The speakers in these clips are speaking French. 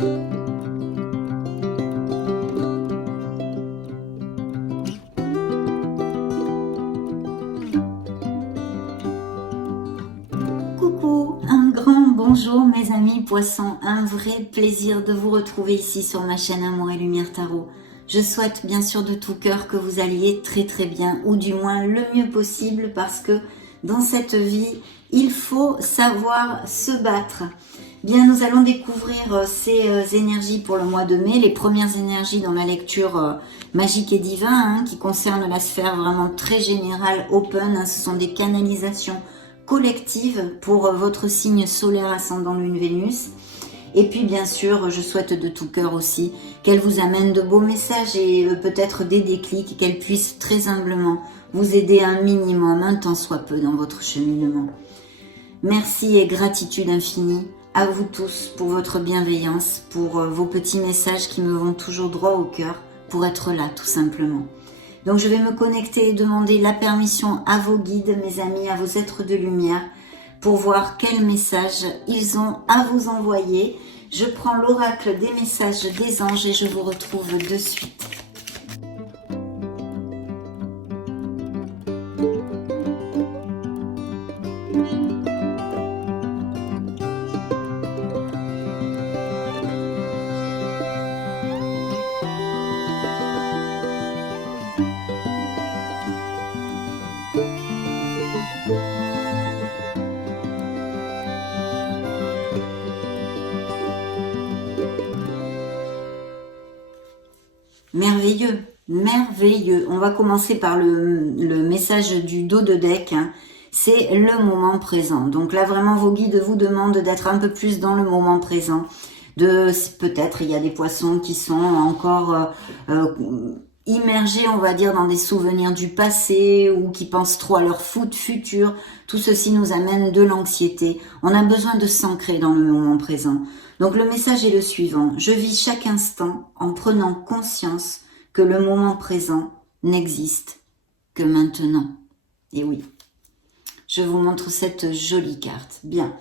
Coucou, un grand bonjour mes amis poissons, un vrai plaisir de vous retrouver ici sur ma chaîne Amour et Lumière Tarot. Je souhaite bien sûr de tout cœur que vous alliez très très bien, ou du moins le mieux possible, parce que dans cette vie, il faut savoir se battre. Bien, nous allons découvrir ces énergies pour le mois de mai, les premières énergies dans la lecture magique et divin, qui concerne la sphère vraiment très générale, open, ce sont des canalisations collectives pour votre signe solaire ascendant Lune Vénus. Et puis bien sûr, je souhaite de tout cœur aussi qu'elle vous amène de beaux messages et peut-être des déclics, qu'elle puisse très humblement vous aider un minimum, un tant soit peu dans votre cheminement. Merci et gratitude infinie à vous tous pour votre bienveillance, pour vos petits messages qui me vont toujours droit au cœur, pour être là tout simplement. Donc je vais me connecter et demander la permission à vos guides, mes amis, à vos êtres de lumière, pour voir quel message ils ont à vous envoyer. Je prends l'oracle des messages des anges et je vous retrouve de suite. Merveilleux, merveilleux. On va commencer par le message du dos de deck. C'est le moment présent. Donc là, vraiment, vos guides vous demandent d'être un peu plus dans le moment présent. Peut-être, il y a des poissons qui sont encore immergés, on va dire, dans des souvenirs du passé ou qui pensent trop à leur futur. Tout ceci nous amène de l'anxiété. On a besoin de s'ancrer dans le moment présent. Donc le message est le suivant. Je vis chaque instant en prenant conscience que le moment présent n'existe que maintenant. Et oui, je vous montre cette jolie carte. Bien.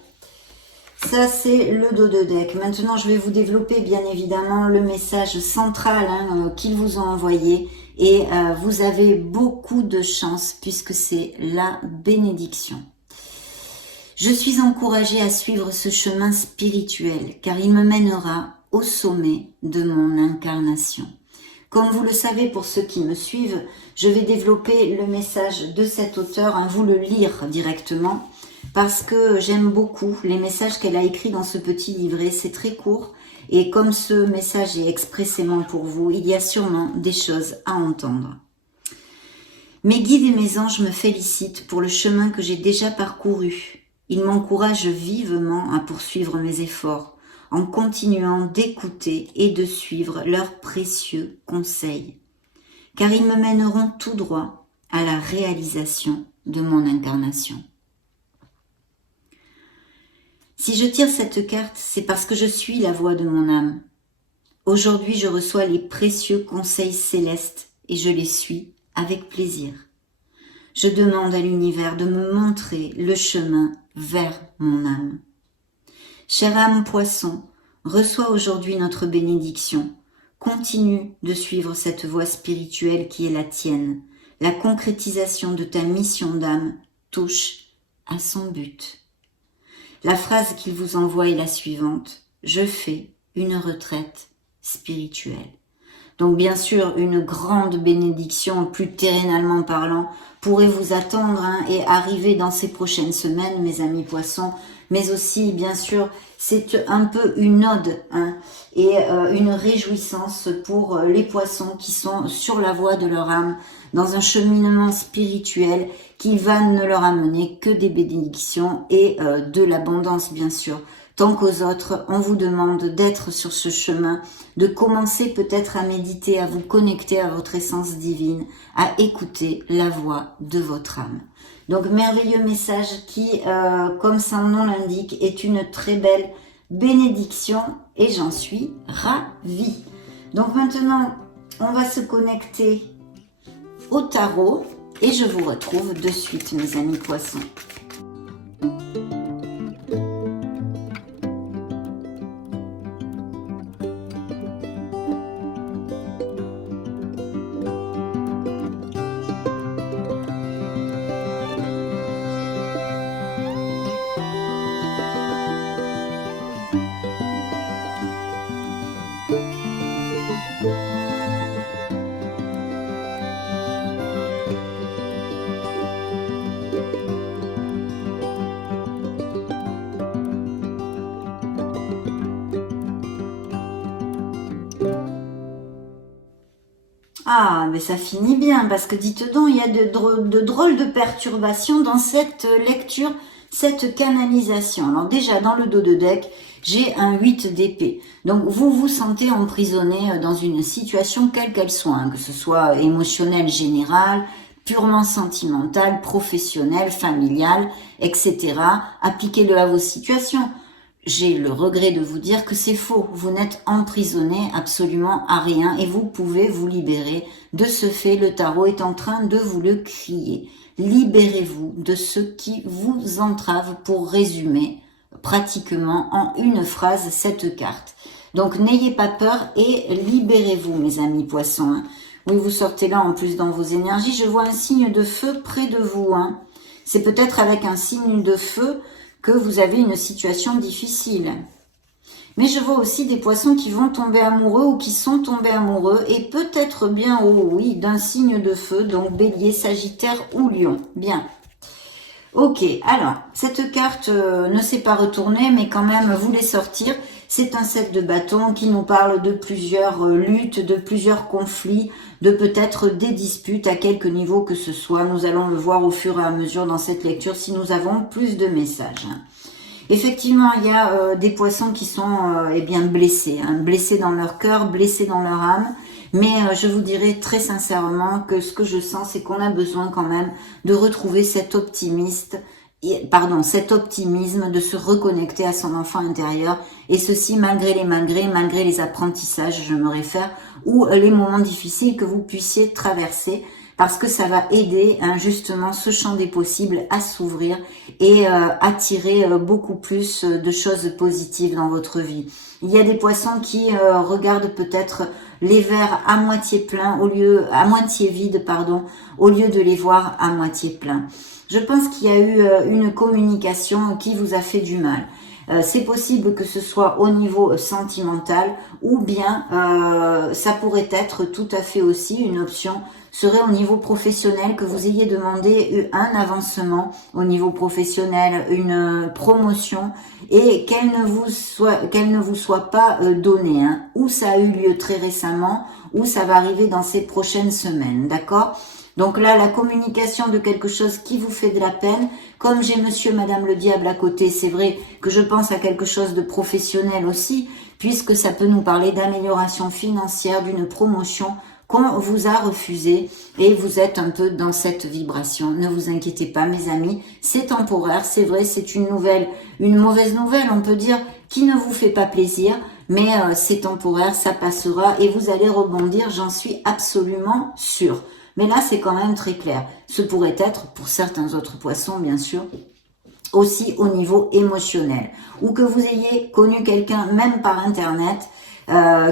Ça, c'est le dos de deck. Maintenant, je vais vous développer, bien évidemment, le message central qu'ils vous ont envoyé. Et vous avez beaucoup de chance puisque c'est la bénédiction. Je suis encouragée à suivre ce chemin spirituel car il me mènera au sommet de mon incarnation. Comme vous le savez pour ceux qui me suivent, je vais développer le message de cet auteur, vous le lire directement parce que j'aime beaucoup les messages qu'elle a écrits dans ce petit livret. C'est très court et comme ce message est expressément pour vous, il y a sûrement des choses à entendre. Mes guides et mes anges me félicitent pour le chemin que j'ai déjà parcouru. Ils m'encouragent vivement à poursuivre mes efforts en continuant d'écouter et de suivre leurs précieux conseils, car ils me mèneront tout droit à la réalisation de mon incarnation. Si je tire cette carte, c'est parce que je suis la voix de mon âme. Aujourd'hui, je reçois les précieux conseils célestes et je les suis avec plaisir. Je demande à l'univers de me montrer le chemin vers mon âme. Chère âme poisson, reçois aujourd'hui notre bénédiction. Continue de suivre cette voie spirituelle qui est la tienne. La concrétisation de ta mission d'âme touche à son but. La phrase qu'il vous envoie est la suivante. Je fais une retraite spirituelle. Donc bien sûr, une grande bénédiction, plus terrenalement parlant, pourrait vous attendre et arriver dans ces prochaines semaines, mes amis poissons. Mais aussi, bien sûr, c'est un peu une ode et une réjouissance pour les poissons qui sont sur la voie de leur âme, dans un cheminement spirituel qui va ne leur amener que des bénédictions et de l'abondance, bien sûr. Tant qu'aux autres, on vous demande d'être sur ce chemin, de commencer peut-être à méditer, à vous connecter à votre essence divine, à écouter la voix de votre âme. Donc, merveilleux message qui, comme son nom l'indique, est une très belle bénédiction et j'en suis ravie. Donc maintenant, on va se connecter au tarot et je vous retrouve de suite, mes amis poissons. Ah, mais ça finit bien, parce que dites donc, il y a de drôles de perturbations dans cette lecture, cette canalisation. Alors déjà, dans le dos de deck, j'ai un 8 d'épée. Donc vous vous sentez emprisonné dans une situation quelle qu'elle soit, hein, que ce soit émotionnelle générale, purement sentimentale, professionnelle, familiale, etc. Appliquez-le à vos situations. J'ai le regret de vous dire que c'est faux. Vous n'êtes emprisonné absolument à rien et vous pouvez vous libérer. De ce fait, le tarot est en train de vous le crier. Libérez-vous de ce qui vous entrave, pour résumer pratiquement en une phrase cette carte. Donc n'ayez pas peur et libérez-vous, mes amis poissons. Hein. Oui, vous sortez là en plus dans vos énergies. Je vois un signe de feu près de vous. Hein. C'est peut-être avec un signe de feu que vous avez une situation difficile. Mais je vois aussi des poissons qui vont tomber amoureux ou qui sont tombés amoureux et peut-être bien, oh oui, d'un signe de feu, donc bélier, sagittaire ou lion. Bien. Ok, alors, cette carte ne s'est pas retournée, mais quand même voulait sortir. C'est un 7 de bâton qui nous parle de plusieurs luttes, de plusieurs conflits, de peut-être des disputes à quelque niveau que ce soit. Nous allons le voir au fur et à mesure dans cette lecture si nous avons plus de messages. Effectivement, il y a des poissons qui sont eh bien blessés, hein, blessés dans leur cœur, blessés dans leur âme. Mais je vous dirais très sincèrement que ce que je sens, c'est qu'on a besoin quand même de retrouver cet cet optimisme, de se reconnecter à son enfant intérieur, et ceci malgré les apprentissages, je me réfère, ou les moments difficiles que vous puissiez traverser, parce que ça va aider hein, justement ce champ des possibles à s'ouvrir et attirer beaucoup plus de choses positives dans votre vie. Il y a des poissons qui regardent peut-être les verres à moitié plein à moitié vide, au lieu de les voir à moitié plein. Je pense qu'il y a eu une communication qui vous a fait du mal. C'est possible que ce soit au niveau sentimental ou bien ça pourrait être tout à fait aussi une option serait au niveau professionnel, que vous ayez demandé un avancement au niveau professionnel, une promotion et qu'elle ne vous soit pas donnée, hein, ou ça a eu lieu très récemment ou ça va arriver dans ces prochaines semaines, d'accord? Donc là, la communication de quelque chose qui vous fait de la peine, comme j'ai monsieur, madame le diable à côté, c'est vrai que je pense à quelque chose de professionnel aussi, puisque ça peut nous parler d'amélioration financière, d'une promotion qu'on vous a refusé et vous êtes un peu dans cette vibration. Ne vous inquiétez pas, mes amis, c'est temporaire, c'est vrai, c'est une mauvaise nouvelle, on peut dire, qui ne vous fait pas plaisir, mais c'est temporaire, ça passera et vous allez rebondir, j'en suis absolument sûre. Mais là, c'est quand même très clair. Ce pourrait être, pour certains autres poissons, bien sûr, aussi au niveau émotionnel. Ou que vous ayez connu quelqu'un, même par Internet,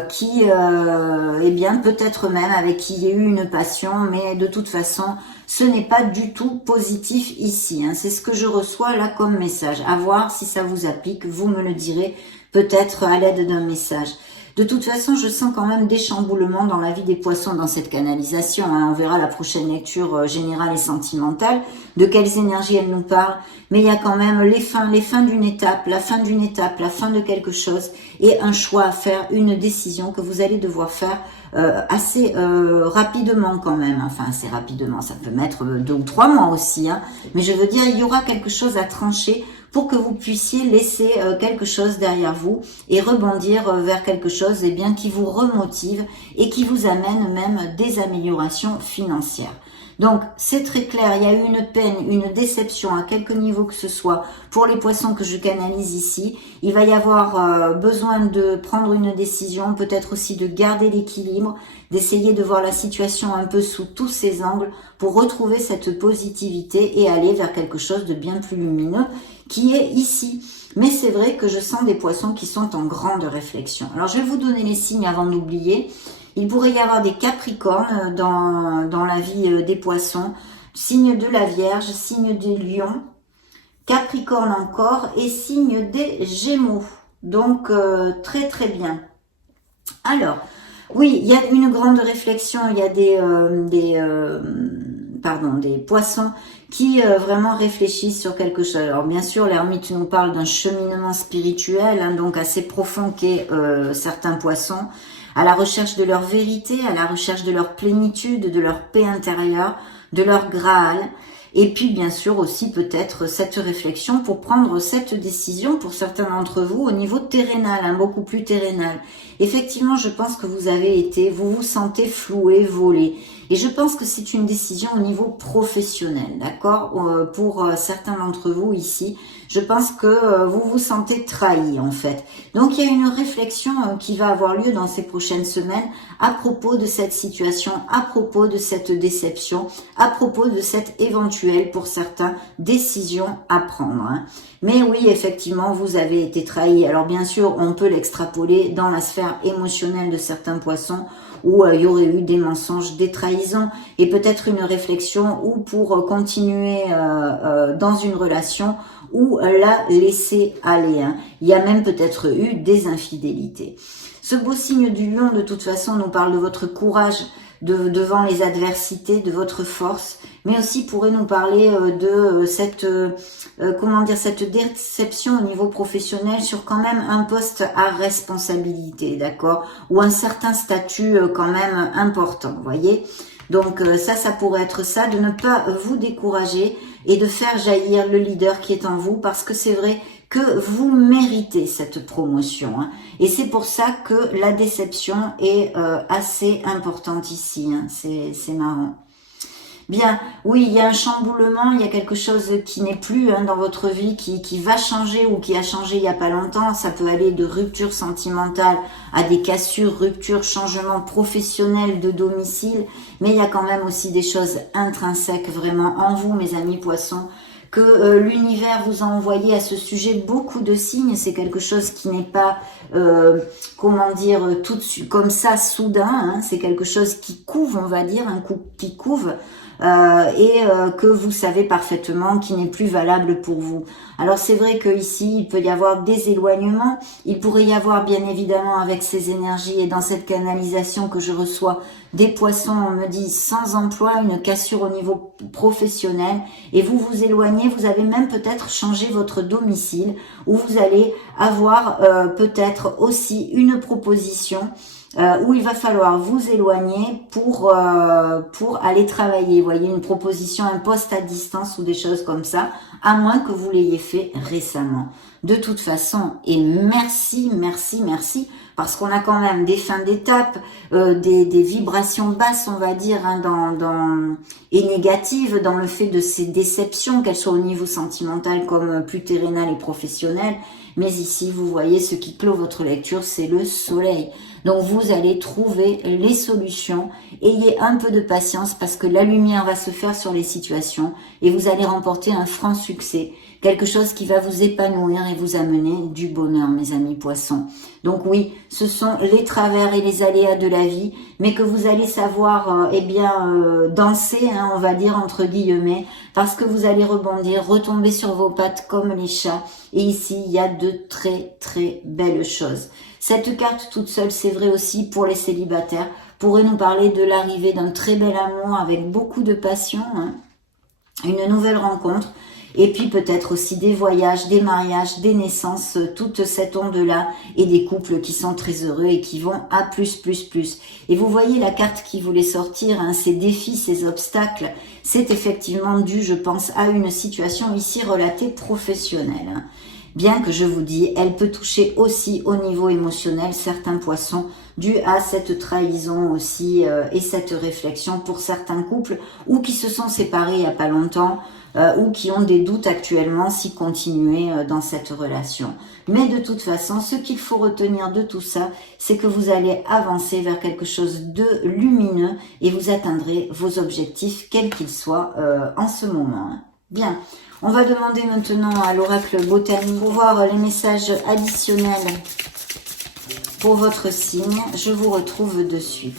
qui, eh bien, peut-être même avec qui il y a eu une passion, mais de toute façon, ce n'est pas du tout positif ici. Hein. C'est ce que je reçois là comme message. À voir si ça vous applique, vous me le direz peut-être à l'aide d'un message. De toute façon, je sens quand même des chamboulements dans la vie des poissons dans cette canalisation. Hein. On verra la prochaine lecture générale et sentimentale, de quelles énergies elle nous parle. Mais il y a quand même les fins d'une étape, la fin de quelque chose et un choix à faire, une décision que vous allez devoir faire assez rapidement quand même. Enfin, assez rapidement, ça peut mettre 2 ou 3 mois aussi. Hein. Mais je veux dire, il y aura quelque chose à trancher pour que vous puissiez laisser quelque chose derrière vous et rebondir vers quelque chose eh bien, qui vous remotive et qui vous amène même des améliorations financières. Donc, c'est très clair, il y a eu une peine, une déception à quelque niveau que ce soit pour les poissons que je canalise ici. Il va y avoir besoin de prendre une décision, peut-être aussi de garder l'équilibre, d'essayer de voir la situation un peu sous tous ses angles pour retrouver cette positivité et aller vers quelque chose de bien plus lumineux qui est ici. Mais c'est vrai que je sens des poissons qui sont en grande réflexion. Alors, je vais vous donner les signes avant d'oublier. Il pourrait y avoir des capricornes dans la vie des poissons, signe de la Vierge, signe des lions, capricorne encore et signe des gémeaux. Donc, très très bien. Alors, oui, il y a une grande réflexion, il y a des poissons qui vraiment réfléchissent sur quelque chose. Alors bien sûr, l'ermite nous parle d'un cheminement spirituel, hein, donc assez profond qu'est certains poissons. à la recherche de leur vérité, à la recherche de leur plénitude, de leur paix intérieure, de leur Graal. Et puis bien sûr aussi peut-être cette réflexion pour prendre cette décision pour certains d'entre vous au niveau terrénal, hein, beaucoup plus terrénal. Effectivement, je pense que vous vous sentez floué, volé. Et je pense que c'est une décision au niveau professionnel, d'accord. Pour certains d'entre vous ici, je pense que vous vous sentez trahi en fait. Donc il y a une réflexion qui va avoir lieu dans ces prochaines semaines à propos de cette situation, à propos de cette déception, à propos de cette éventuelle, pour certains, décision à prendre. Hein. Mais oui, effectivement, vous avez été trahi. Alors bien sûr, on peut l'extrapoler dans la sphère émotionnelle de certains poissons, où il y aurait eu des mensonges, des trahisons, et peut-être une réflexion où pour continuer dans une relation, ou la laisser aller. Hein. Il y a même peut-être eu des infidélités. Ce beau signe du lion, de toute façon, nous parle de votre courage devant les adversités, de votre force, mais aussi pourrait nous parler de cette cette déception au niveau professionnel sur quand même un poste à responsabilité, d'accord, ou un certain statut quand même important, vous voyez. Donc ça pourrait être ça, de ne pas vous décourager et de faire jaillir le leader qui est en vous, parce que c'est vrai que vous méritez cette promotion. Hein. Et c'est pour ça que la déception est assez importante ici. Hein. C'est marrant. Bien, oui, il y a un chamboulement, il y a quelque chose qui n'est plus dans votre vie, qui va changer ou qui a changé il n'y a pas longtemps. Ça peut aller de rupture sentimentale à des cassures, rupture, changement professionnel de domicile. Mais il y a quand même aussi des choses intrinsèques vraiment en vous, mes amis poissons, que l'univers vous a envoyé à ce sujet beaucoup de signes. C'est quelque chose qui n'est pas, comment dire, tout de suite, comme ça, soudain. Hein. C'est quelque chose qui couve, on va dire, un coup qui couve. Que vous savez parfaitement qui n'est plus valable pour vous. Alors c'est vrai que ici il peut y avoir des éloignements, il pourrait y avoir bien évidemment avec ces énergies et dans cette canalisation que je reçois des poissons, on me dit sans emploi, une cassure au niveau professionnel, et vous vous éloignez, vous avez même peut-être changé votre domicile, ou vous allez avoir peut-être aussi une proposition où il va falloir vous éloigner pour aller travailler. Vous voyez, une proposition, un poste à distance ou des choses comme ça, à moins que vous l'ayez fait récemment. De toute façon, et merci, merci, merci, parce qu'on a quand même des fins d'étape, des vibrations basses, on va dire, et négatives dans le fait de ces déceptions, qu'elles soient au niveau sentimental comme plus terrénal et professionnel. Mais ici, vous voyez, ce qui clôt votre lecture, c'est le soleil. Donc vous allez trouver les solutions. Ayez un peu de patience parce que la lumière va se faire sur les situations et vous allez remporter un franc succès. Quelque chose qui va vous épanouir et vous amener du bonheur, mes amis poissons. Donc oui, ce sont les travers et les aléas de la vie, mais que vous allez savoir danser, hein, on va dire entre guillemets, parce que vous allez rebondir, retomber sur vos pattes comme les chats. Et ici, il y a de très très belles choses. Cette carte toute seule, c'est vrai aussi pour les célibataires, pourrait nous parler de l'arrivée d'un très bel amour avec beaucoup de passion, hein, une nouvelle rencontre. Et puis peut-être aussi des voyages, des mariages, des naissances, toute cette onde-là, et des couples qui sont très heureux et qui vont à plus, plus, plus. Et vous voyez la carte qui voulait sortir, hein, ces défis, ces obstacles, c'est effectivement dû, je pense, à une situation ici relatée professionnelle. Hein. Bien que je vous dis, elle peut toucher aussi au niveau émotionnel certains poissons, dû à cette trahison aussi et cette réflexion pour certains couples, ou qui se sont séparés il n'y a pas longtemps, ou qui ont des doutes actuellement si continuer dans cette relation. Mais de toute façon, ce qu'il faut retenir de tout ça, c'est que vous allez avancer vers quelque chose de lumineux et vous atteindrez vos objectifs, quels qu'ils soient en ce moment. Bien, on va demander maintenant à l'oracle botanique pour voir les messages additionnels pour votre signe. Je vous retrouve de suite.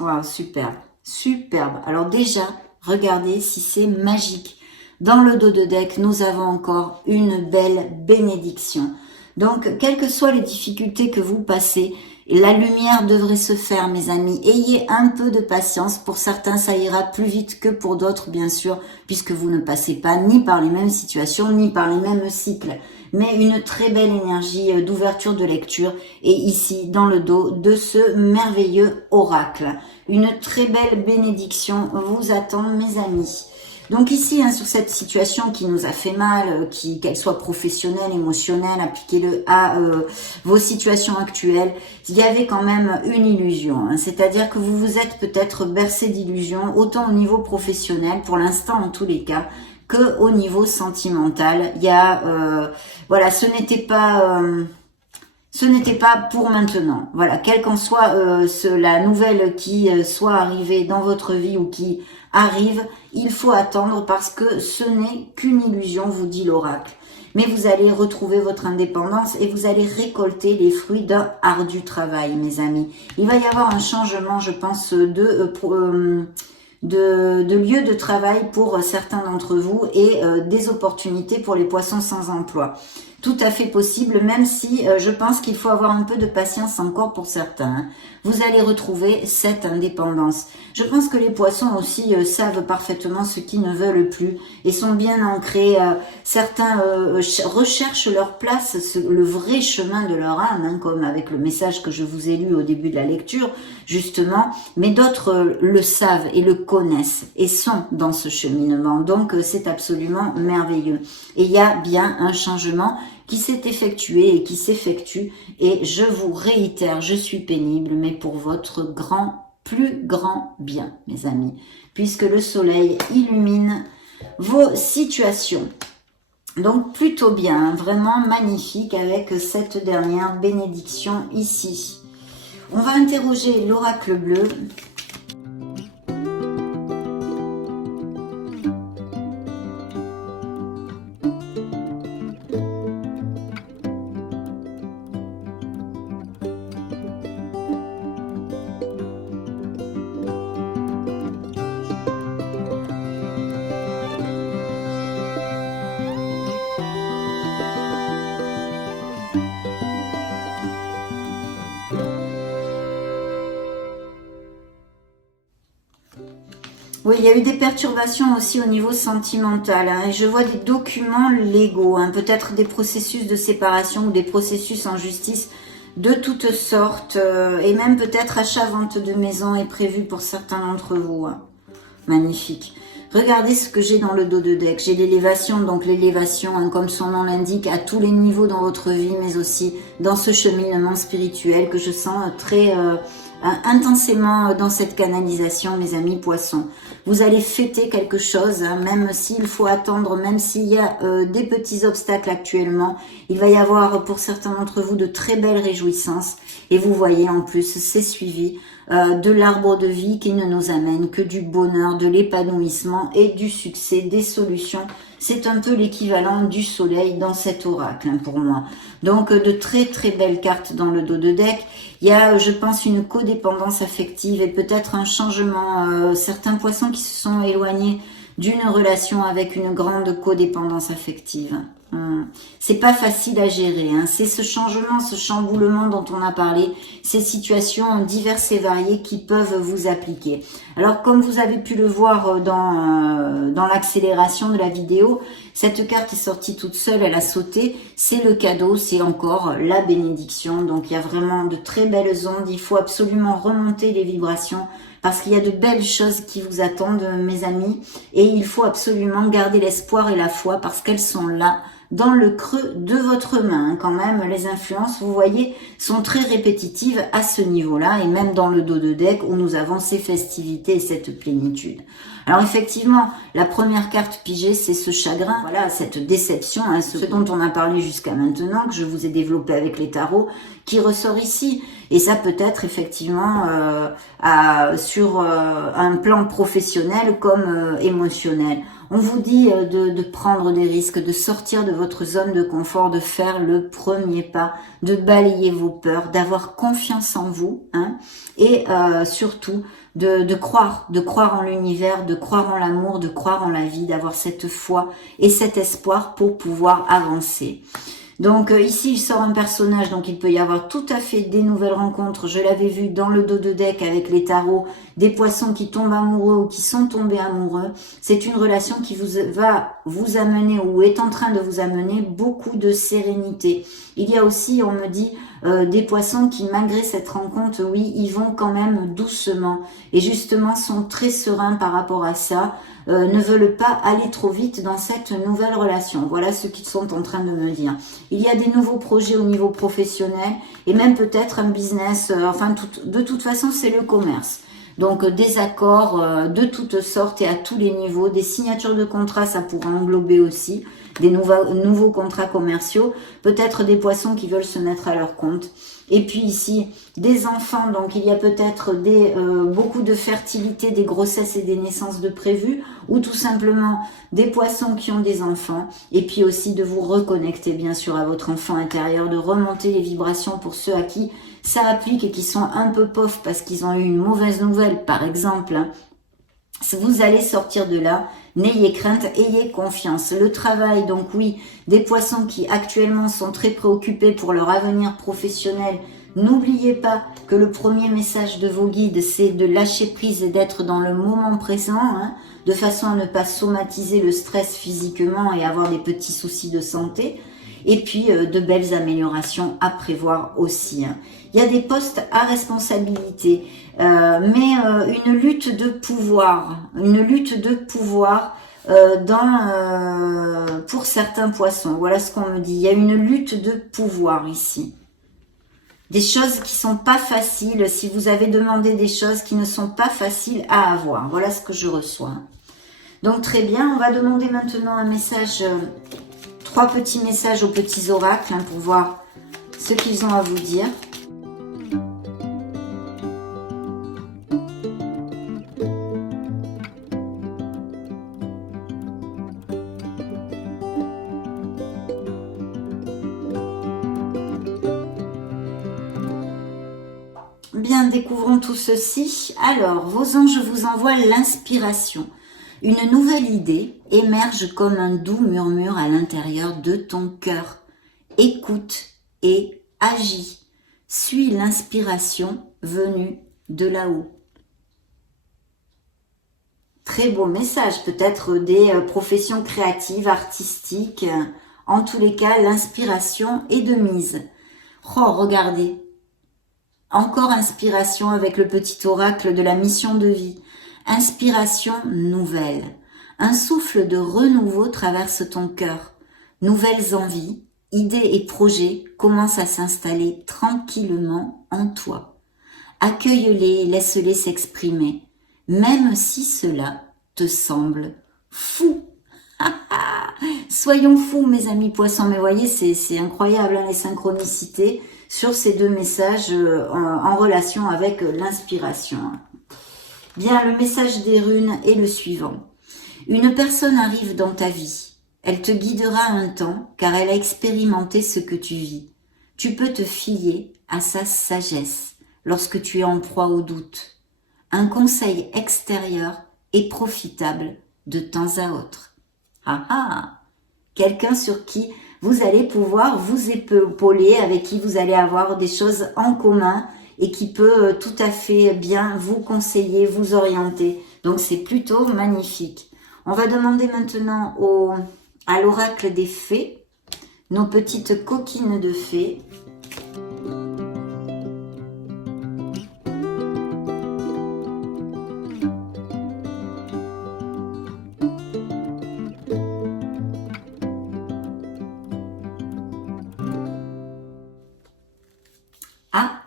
Wow, superbe, superbe. Alors déjà, regardez si c'est magique. Dans le dos de deck, nous avons encore une belle bénédiction. Donc, quelles que soient les difficultés que vous passez, la lumière devrait se faire, mes amis. Ayez un peu de patience. Pour certains, ça ira plus vite que pour d'autres, bien sûr, puisque vous ne passez pas ni par les mêmes situations, ni par les mêmes cycles. Mais une très belle énergie d'ouverture de lecture est ici, dans le dos de ce merveilleux oracle. Une très belle bénédiction vous attend, mes amis. Donc ici, sur cette situation qui nous a fait mal, qu'elle soit professionnelle, émotionnelle, appliquez-le à vos situations actuelles, il y avait quand même une illusion. C'est-à-dire que vous vous êtes peut-être bercé d'illusions, autant au niveau professionnel, pour l'instant en tous les cas, que au niveau sentimental. Il y a, voilà, ce n'était pas pour maintenant. Voilà, quelle qu'en soit la nouvelle qui soit arrivée dans votre vie ou qui arrive, il faut attendre parce que ce n'est qu'une illusion, vous dit l'oracle. Mais vous allez retrouver votre indépendance et vous allez récolter les fruits d'un ardu travail, mes amis. Il va y avoir un changement, je pense, de lieu de travail pour certains d'entre vous et des opportunités pour les poissons sans emploi. Tout à fait possible, même si je pense qu'il faut avoir un peu de patience encore pour certains. Vous allez retrouver cette indépendance. Je pense que les poissons aussi savent parfaitement ce qu'ils ne veulent plus et sont bien ancrés. Certains recherchent leur place, le vrai chemin de leur âme, comme avec le message que je vous ai lu au début de la lecture, justement. Mais d'autres le savent et le connaissent et sont dans ce cheminement. Donc c'est absolument merveilleux. Et il y a bien un changement qui s'est effectué et qui s'effectue. Et je vous réitère, je suis pénible, mais pour votre plus grand bien, mes amis, puisque le soleil illumine vos situations. Donc plutôt bien, vraiment magnifique avec cette dernière bénédiction ici. On va interroger l'oracle bleu. Oui, il y a eu des perturbations aussi au niveau sentimental. Et je vois des documents légaux, peut-être des processus de séparation ou des processus en justice de toutes sortes. Et même peut-être achat-vente de maison est prévu pour certains d'entre vous. Magnifique. Regardez ce que j'ai dans le dos de deck. J'ai l'élévation, donc l'élévation, comme son nom l'indique, à tous les niveaux dans votre vie, mais aussi dans ce cheminement spirituel que je sens très intensément dans cette canalisation, mes amis poissons. Vous allez fêter quelque chose, même s'il faut attendre, même s'il y a des petits obstacles actuellement. Il va y avoir pour certains d'entre vous de très belles réjouissances. Et vous voyez en plus, c'est suivi de l'arbre de vie qui ne nous amène que du bonheur, de l'épanouissement et du succès, des solutions. C'est un peu l'équivalent du soleil dans cet oracle pour moi. Donc de très très belles cartes dans le dos de deck. Il y a, je pense, une codépendance affective et peut-être un changement. Certains poissons qui se sont éloignés d'une relation avec une grande codépendance affective. C'est pas facile à gérer, c'est ce changement, ce chamboulement dont on a parlé, ces situations diverses et variées qui peuvent vous appliquer. Alors comme vous avez pu le voir dans l'accélération de la vidéo, cette carte est sortie toute seule, elle a sauté, c'est le cadeau, c'est encore la bénédiction, donc il y a vraiment de très belles ondes, il faut absolument remonter les vibrations, parce qu'il y a de belles choses qui vous attendent, mes amis, et il faut absolument garder l'espoir et la foi, parce qu'elles sont là, dans le creux de votre main. Quand même, les influences, vous voyez, sont très répétitives à ce niveau-là, et même dans le dos de deck, où nous avons ces festivités et cette plénitude. Alors effectivement, la première carte pigée, c'est ce chagrin, voilà, cette déception, ce dont on a parlé jusqu'à maintenant, que je vous ai développé avec les tarots, qui ressort ici. Et ça peut être effectivement sur un plan professionnel comme émotionnel. On vous dit de prendre des risques, de sortir de votre zone de confort, de faire le premier pas, de balayer vos peurs, d'avoir confiance en vous, hein, et surtout de croire en l'univers, de croire en l'amour, de croire en la vie, d'avoir cette foi et cet espoir pour pouvoir avancer. Donc ici, il sort un personnage, donc il peut y avoir tout à fait des nouvelles rencontres. Je l'avais vu dans le dos de deck avec les tarots, des poissons qui tombent amoureux ou qui sont tombés amoureux. C'est une relation qui va vous amener ou est en train de vous amener beaucoup de sérénité. Il y a aussi, on me dit, des poissons qui, malgré cette rencontre, oui, ils vont quand même doucement et justement sont très sereins par rapport à ça. Ne veulent pas aller trop vite dans cette nouvelle relation. Voilà ce qu'ils sont en train de me dire. Il y a des nouveaux projets au niveau professionnel et même peut-être un business, de toute façon c'est le commerce. Donc des accords de toutes sortes et à tous les niveaux, des signatures de contrats, ça pourra englober aussi des nouveaux contrats commerciaux, peut-être des poissons qui veulent se mettre à leur compte. Et puis ici, des enfants, donc il y a peut-être beaucoup de fertilité, des grossesses et des naissances de prévues, ou tout simplement des poissons qui ont des enfants, et puis aussi de vous reconnecter bien sûr à votre enfant intérieur, de remonter les vibrations pour ceux à qui ça applique et qui sont un peu pauvres parce qu'ils ont eu une mauvaise nouvelle, par exemple. Vous allez sortir de là, n'ayez crainte, ayez confiance. Le travail, donc oui, des poissons qui actuellement sont très préoccupés pour leur avenir professionnel. N'oubliez pas que le premier message de vos guides, c'est de lâcher prise et d'être dans le moment présent, hein, de façon à ne pas somatiser le stress physiquement et avoir des petits soucis de santé. Et puis de belles améliorations à prévoir aussi. Il y a des postes à responsabilité, mais une lutte de pouvoir pour certains poissons. Voilà ce qu'on me dit. Il y a une lutte de pouvoir ici. Des choses qui sont pas faciles, si vous avez demandé des choses qui ne sont pas faciles à avoir. Voilà ce que je reçois. Donc très bien, on va demander maintenant un message... 3 petits messages aux petits oracles hein, pour voir ce qu'ils ont à vous dire. Bien, découvrons tout ceci. Alors, vos anges vous envoient l'inspiration. Une nouvelle idée émerge comme un doux murmure à l'intérieur de ton cœur. Écoute et agis. Suis l'inspiration venue de là-haut. Très beau message, peut-être des professions créatives, artistiques. En tous les cas, l'inspiration est de mise. Oh, regardez. Encore inspiration avec le petit oracle de la mission de vie. Inspiration nouvelle. Un souffle de renouveau traverse ton cœur. Nouvelles envies, idées et projets commencent à s'installer tranquillement en toi. Accueille-les et laisse-les s'exprimer, même si cela te semble fou. Soyons fous, mes amis poissons. Mais voyez, c'est incroyable hein, les synchronicités sur ces deux messages en relation avec l'inspiration. Bien, le message des runes est le suivant. Une personne arrive dans ta vie. Elle te guidera un temps car elle a expérimenté ce que tu vis. Tu peux te fier à sa sagesse lorsque tu es en proie au doute. Un conseil extérieur est profitable de temps à autre. Ah ah! Quelqu'un sur qui vous allez pouvoir vous épauler, avec qui vous allez avoir des choses en commun et qui peut tout à fait bien vous conseiller, vous orienter. Donc c'est plutôt magnifique. On va demander maintenant à l'oracle des fées, nos petites coquines de fées.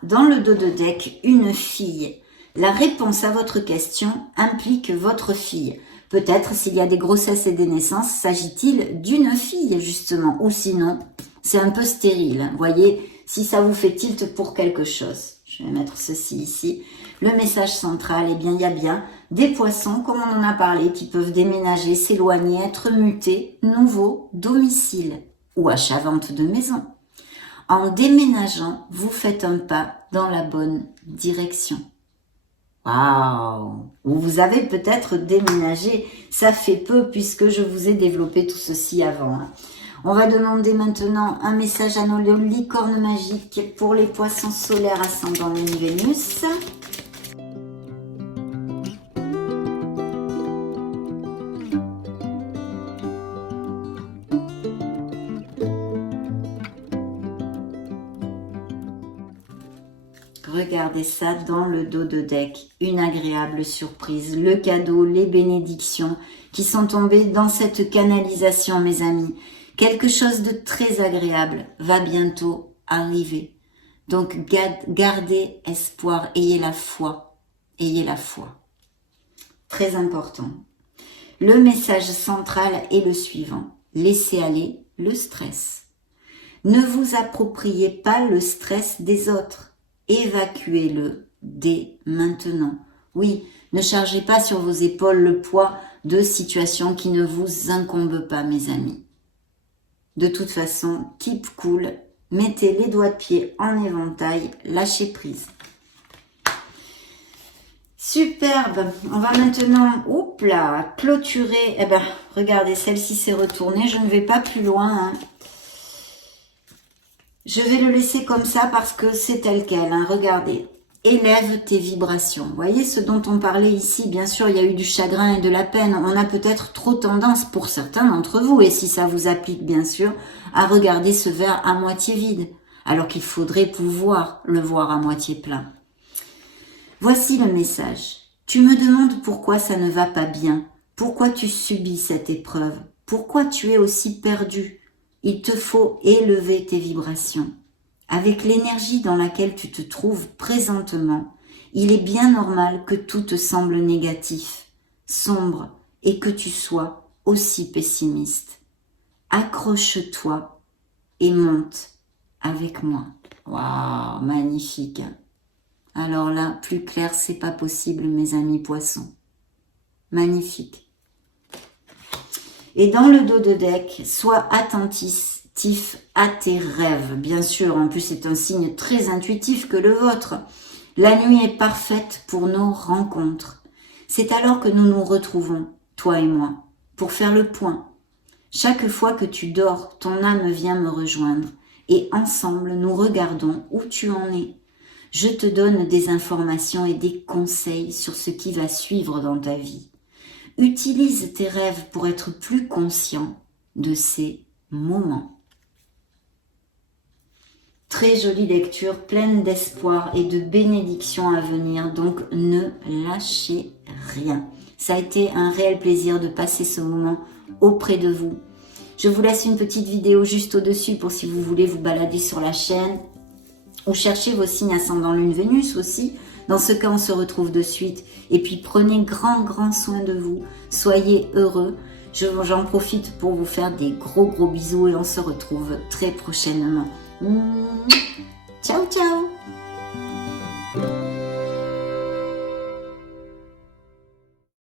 Dans le dos de deck, une fille. La réponse à votre question implique votre fille. Peut-être s'il y a des grossesses et des naissances, s'agit-il d'une fille justement, ou sinon c'est un peu stérile. Voyez, si ça vous fait tilt pour quelque chose. Je vais mettre ceci ici. Le message central, eh bien, il y a bien des poissons, comme on en a parlé, qui peuvent déménager, s'éloigner, être mutés, nouveau domicile ou achat-vente de maison. En déménageant, vous faites un pas dans la bonne direction. Waouh! Vous avez peut-être déménagé, ça fait peu puisque je vous ai développé tout ceci avant. On va demander maintenant un message à nos licornes magiques pour les poissons solaires ascendant Lune Vénus. Regardez ça dans le dos de deck, une agréable surprise, le cadeau, les bénédictions qui sont tombées dans cette canalisation, mes amis. Quelque chose de très agréable va bientôt arriver. Donc gardez espoir, ayez la foi, ayez la foi. Très important. Le message central est le suivant, laissez aller le stress. Ne vous appropriez pas le stress des autres. Évacuez-le dès maintenant. Oui, ne chargez pas sur vos épaules le poids de situations qui ne vous incombent pas, mes amis. De toute façon, keep cool, mettez les doigts de pied en éventail, lâchez prise. Superbe. On va maintenant, clôturer. Eh ben, regardez, celle-ci s'est retournée. Je ne vais pas plus loin, hein. Je vais le laisser comme ça parce que c'est tel quel. Hein. Regardez, élève tes vibrations. Vous voyez ce dont on parlait ici. Bien sûr, il y a eu du chagrin et de la peine. On a peut-être trop tendance pour certains d'entre vous, et si ça vous applique bien sûr, à regarder ce verre à moitié vide, alors qu'il faudrait pouvoir le voir à moitié plein. Voici le message. Tu me demandes pourquoi ça ne va pas bien, pourquoi tu subis cette épreuve, pourquoi tu es aussi perdu. Il te faut élever tes vibrations. Avec l'énergie dans laquelle tu te trouves présentement, il est bien normal que tout te semble négatif, sombre et que tu sois aussi pessimiste. Accroche-toi et monte avec moi. Waouh, magnifique. Alors là, plus clair, c'est pas possible, mes amis poissons. Magnifique. Et dans le dos de deck, sois attentif à tes rêves. Bien sûr, en plus, c'est un signe très intuitif que le vôtre. La nuit est parfaite pour nos rencontres. C'est alors que nous nous retrouvons, toi et moi, pour faire le point. Chaque fois que tu dors, ton âme vient me rejoindre et ensemble, nous regardons où tu en es. Je te donne des informations et des conseils sur ce qui va suivre dans ta vie. Utilise tes rêves pour être plus conscient de ces moments. Très jolie lecture, pleine d'espoir et de bénédictions à venir, donc ne lâchez rien. Ça a été un réel plaisir de passer ce moment auprès de vous. Je vous laisse une petite vidéo juste au-dessus pour si vous voulez vous balader sur la chaîne ou chercher vos signes ascendant Lune Vénus aussi. Dans ce cas, on se retrouve de suite. Et puis, prenez grand soin de vous. Soyez heureux. J'en profite pour vous faire des gros bisous et on se retrouve très prochainement. Ciao, ciao!